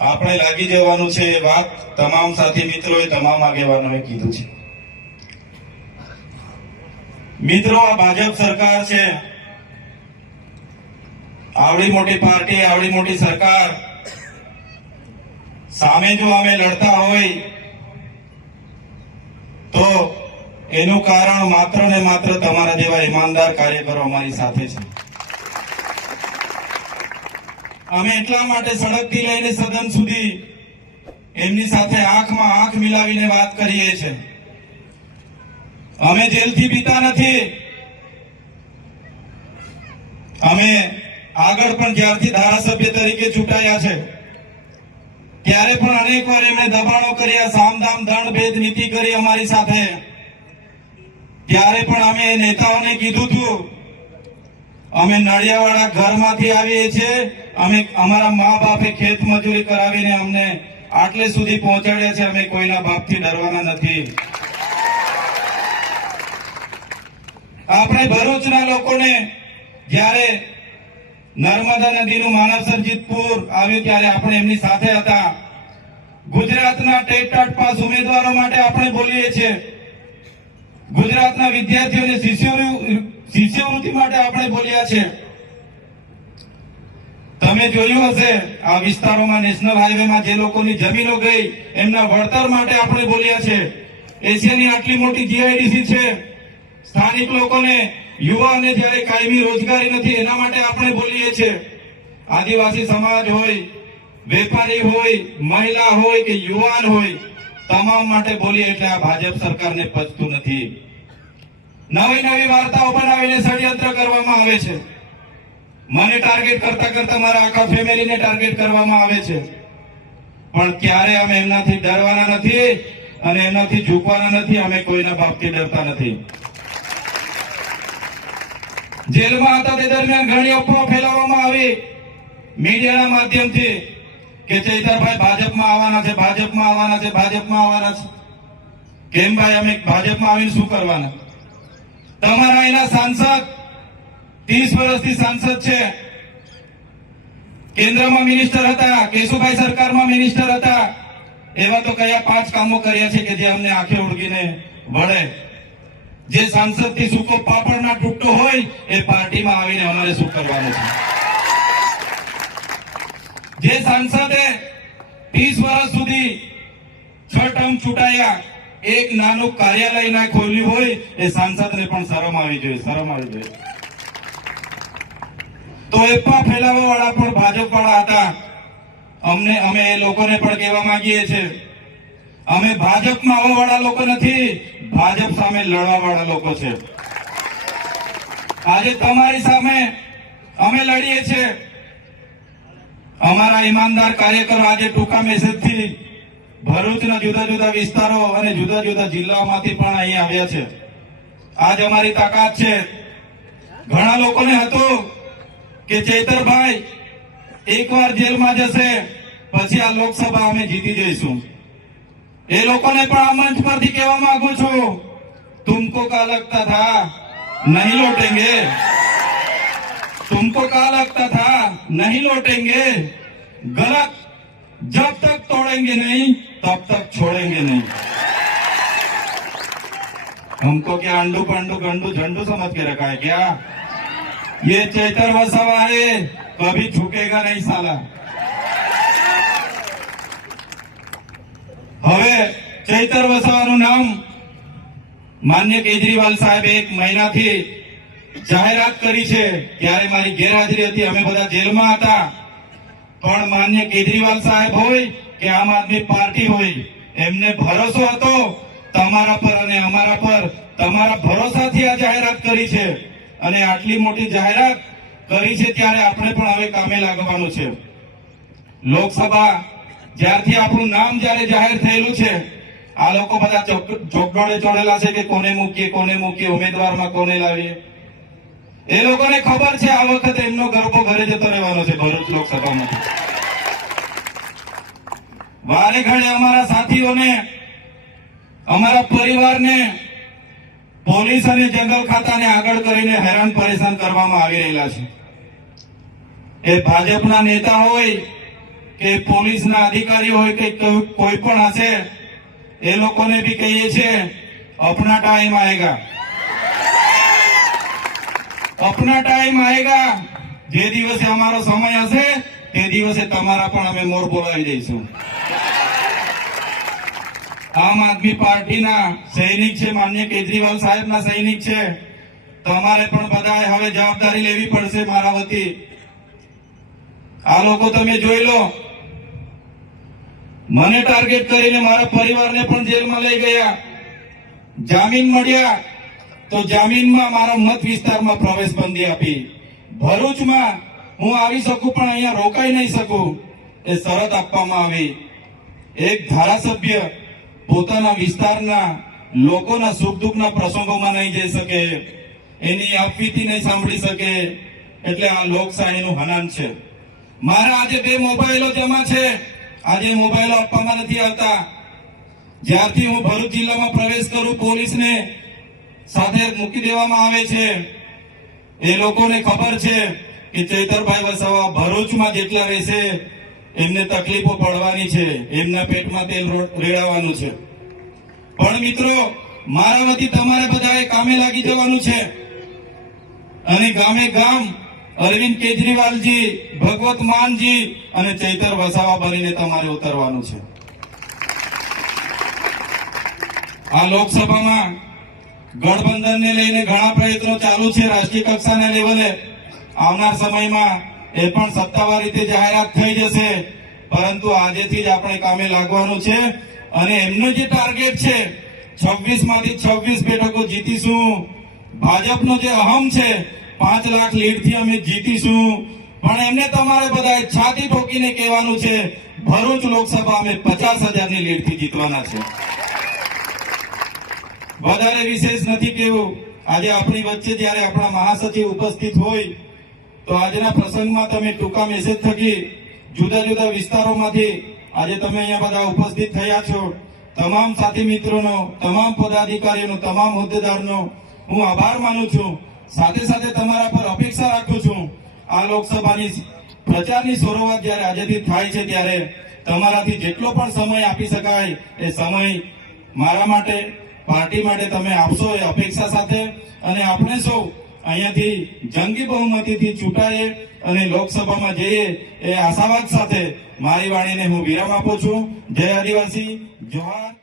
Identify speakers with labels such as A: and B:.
A: આપણે લાગી જવાનું છે એ વાત તમામ સાથી મિત્રોએ તમામ આગેવાનોએ કીધું છે. મિત્રો, આ ભાજપ સરકાર છે. આવડી મોટી પાર્ટી, આવડી મોટી સરકાર. સામે જો અમે લડતા હોય, તો એનું કારણ માત્ર ને માત્ર તમારા જેવા ઈમાનદાર કાર્યકરો અમારી સાથે છે. અમે એટલા માટે સડકથી લઈને સદન સુધી એમની સાથે આંખમાં આંખ મિલાવીને વાત કરીએ છીએ અમે જેલથી બીતા નથી. અમે આગળ પણ જ્યારથી ધારાસભ્ય તરીકે ચૂંટાયા છે. ત્યારે પણ અનેક વાર એમણે દબાણો કર્યા સામધામ દંડ, ભેદ, નીતિ કરી અમારી સાથે. ત્યારે પણ અમે નેતાઓને કીધું હતું અમે નળિયાવાળા ઘરમાંથી આવીએ છીએ. અમે અમારા મા બાપે ખેત મજૂરી કરાવીને અમને આટલે સુધી પહોંચાડ્યા છે. અમે કોઈના બાપથી ડરવાના નથી. આપણે ભરૂચના લોકોને જ્યારે નર્મદા નદીનું માનવ સર્જિત પૂર આવ્યું ત્યારે આપણે એમની સાથે હતા. ગુજરાતના ટેટ પાસ ઉમેદવારો માટે આપણે બોલીએ છીએ. ગુજરાતના વિદ્યાર્થીઓને શિષ્યવૃ- શિષ્યવૃત્તિ માટે આપણે બોલ્યા છે. તમે જોયું હશે, આ વિસ્તારોમાં નેશનલ હાઈવેમાં જે લોકોની જમીનો ગઈ, એમના વળતર માટે આપણે બોલ્યા છે. એશિયાની આટલી મોટી જીઆઈડીસી છે. સ્થાનિક લોકોને, યુવાને જ્યારે કાયમી રોજગારી નથી, એના માટે આપણે બોલીએ છીએ આદિવાસી સમાજ હોય, વેપારી હોય, મહિલા હોય કે યુવાન હોય, તમામ માટે બોલીએ એટલે આ ભાજપ સરકારને પચતું નથી. નવી નવી વાર્તાઓ બનાવીને ષડયંત્ર કરવામાં આવે છે. મને ટાર્ગેટ કરતા કરતા મારા આખા ફેમિલીને ટાર્ગેટ કરવામાં આવે છે. પણ ક્યારે અમે એમનાથી ડરવાના નથી અને એમનાથી ઝૂકવાના નથી, અમે કોઈના બાપથી ડરતા નથી. જેલમાં હતા તે દરમિયાન ઘણી અફવાઓ ફેલાવવામાં આવી. મીડિયાના માધ્યમથી કે ચૈતરભાઈ ભાજપમાં આવવાના છે, ભાજપમાં આવવાના છે, ભાજપમાં આવવાના છે. કેમ ભાઈ, અમે ભાજપમાં આવીને શું કરવાના? તમારા અહીંના સાંસદ ત્રીસ વર્ષથી સાંસદ છે. કેન્દ્રમાં મિનિસ્ટર હતા, કેશુભાઈ સરકારમાં મિનિસ્ટર હતા. એવા તો કયા પાંચ કામો કર્યા છે કે જે અમને આંખે ઉડકીને વળે. જે સાંસદથી સૂકો પાપડના તૂટતો હોય, એ પાર્ટીમાં આવીને અમારે શું કરવાનું છે? જે સાંસદે ત્રીસ વર્ષ સુધી છ ટર્મ ચૂંટાયા એક નાનું કાર્યાલય ના ખોલ્યું હોય, એ સાંસદને પણ શરમ આવી જોઈએ, શરમ આવી જોઈએ. તો એપા ફેલાવવા વાળા પણ ભાજપ વાળા હતા. અમને, અમે એ લોકોને પણ કહેવા માંગીએ છીએ. અમે ભાજપમાં આવવા વાળા લોકો નથી, ભાજપ સામે લડવા વાળા લોકો છે. આજે તમારી સામે અમે લડીએ છીએ. અમારા ઈમાનદાર કાર્યકરો આજે ટૂંકા મેસેજથી ભરૂચના જુદા જુદા વિસ્તારો અને જુદા જુદા જિલ્લાઓમાંથી પણ અહીં આવ્યા છે. આજ અમારી તાકાત છે. ઘણા લોકોને હતું કે ચેતરભાઈ, એકવાર જેલમાં જશે, પછી આ લોકસભા અમે જીતી જઈશું. એ લોકોને પણ આ મંચ પરથી કહેવા માંગુ છું, તુમકો કા લગતા થા? નહીં લોટેંગે. तुमको કા લગતા થા? नहीं लौटेंगे गलत जब તક तोड़ेंगे નહીં. तब तक छोड़ेंगे नहीं हमको क्या अंडू पंडू गंडू झंडू समझ के रखा है क्या ये चैतर वसावा है कभी झुकेगा नहीं साला હવે ચૈતર વસાવાનું નામ માન્ય કેજરીવાલ સાહેબ એક મહિનાથી જાહેરાત કરી છે ત્યારે મારી ગેરહાજરી હતી અમે બધા જેલમાં હતા પણ માન્ય કેજરીવાલ સાહેબ હોય કે આમ આદમી પાર્ટી હોય, એમને ભરોસો હતો તમારા પર અને અમારા પર. તમારા ભરોસાથી આ જાહેરાત કરી છે અને આટલી મોટી જાહેરાત કરી છે ત્યારે આપણે પણ હવે કામે લાગવાનું છે. લોકસભા જ્યારથી આપણું નામ જ્યારે જાહેર થયેલું છે, આ લોકો બધા ચોક- ચોડેલા છે કે કોને મૂકીએ કોને મૂકીએ, ઉમેદવારમાં કોને લાવીએ. એ લોકોને ખબર છે આ વખતે એમનો ગરબો ઘરે જતો રહેવાનો છે ભરૂચ લોકસભામાંથી. વારે ઘડે અમારા સાથીઓને, અમારા પરિવારને, પોલીસ અને જંગલ ખાતાને આગળ કરીને હેરાન પરેશાન કરવામાં આવી રહેલા છે. એ ભાજપના નેતા હોય કે પોલીસના અધિકારી હોય કે કોઈ પણ હશે, એ લોકોને બી કહીએ છીએ, અપના ટાઈમ આવેગા અપના ટાઈમ આવેગા જે દિવસે અમારો સમય હશે, તે દિવસે તમારા પણ અમે મોર બોલાવી દઈશું. આમ આદમી પાર્ટીના સૈનિક છે, માન્ય કેજરીવાલ સાહેબના સૈનિક છે. તમારે પણ બધાએ હવે જવાબદારી લેવી પડશે, મારા વતી. આ લોકો તમે જોઈ લો. મને ટાર્ગેટ કરીને મારા પરિવારને પણ જેલમાં લઈ ગયા. જામીન મળ્યા તો જામીનમાં મારા મત વિસ્તારમાં પ્રવેશ બંધી આપી. ભરૂચમાં હું આવી શકું પણ અહીંયા રોકાઈ નહીં શકું. એ શરત આપવામાં આવી. એક ધારાસભ્ય પોતાના વિસ્તારના લોકોના સુખ દુઃખના પ્રસંગોમાં નહીં જઈ શકે, એની આપવીતી નહીં સાંભળી શકે, એટલે આ લોકશાહીનું હનન છે. મારા આજે બે મોબાઈલો જમા છે. આજે મોબાઈલો આપવામાં નથી આવતા. જ્યારથી હું ભરૂચ જિલ્લામાં પ્રવેશ કરું, પોલીસને સાથે મૂકી દેવામાં આવે છે. એ લોકોને ખબર છે કે ચૈતરભાઈ વસાવા ભરૂચમાં જેટલા રહેશે એમને તકલીફો પડવાની છે. એમના પેટમાં તેલ રેડાવાનું છે. પણ મિત્રો, મારા વતી તમારે બધાએ કામે લાગી જવાનું છે. અને ગામે ગામ અરવિંદ કેજરીવાલજી, ભગવત માનજી અને ચૈતર વસાવા બનીને તમારે ઉતરવાનું છે. આ લોકસભામાં ગઠબંધનને લઈને ઘણા પ્રયત્નો ચાલુ છે. રાષ્ટ્રીય કક્ષાના લેવલે આવનાર સમયમાં એ પણ સત્તાવાર રીતે જાહેરાત થઈ જશે. પરંતુ આજેથી જ આપણે કામે લાગવાનું છે અને એમનું જે ટાર્ગેટ છે છવ્વીસમાંથી છવ્વીસ બેઠકો જીતીશું. ભાજપનો જે અહમ છે, પાંચ લાખ લીડથી અમે જીતીશું. પણ એમને તમારે બધા છાતી ઠોકીને કહેવાનું છે, ભરૂચ લોકસભા અમે પચાસ હજારની લીડથી જીતવાના છે. વધારે વિશેષ નથી કેવું. આજે આપણી વચ્ચે જ્યારે આપણા મહાસચિવ ઉપસ્થિત હોય તો આજના પ્રસંગમાં તમે ટૂંકા મેસેજ થકી જુદા જુદા વિસ્તારોમાંથી આજે તમે અહીંયા બધા ઉપસ્થિત થયા છો. તમામ સાથી મિત્રોનો, તમામ પદાધિકારીઓનો, તમામ હોદ્દેદારનો હું આભાર માનું છું. સાથે સાથે તમારા પર અપેક્ષા રાખું છું. આ લોકસભાની પ્રચારની શરૂઆત જ્યારે આજેથી થાય છે ત્યારે તમારાથી જેટલો પણ સમય આપી શકાય એ સમય મારા માટે, પાર્ટી માટે તમે આપશો એ અપેક્ષા સાથે. અને આપણે સૌ અહીંયાથી જંગી બહુમતીથી ચૂંટાઈએ અને લોકસભામાં જઈએ એ આશાવાદ સાથે મારી વાણીને હું વિરામ આપું છું. જય આદિવાસી જોહાર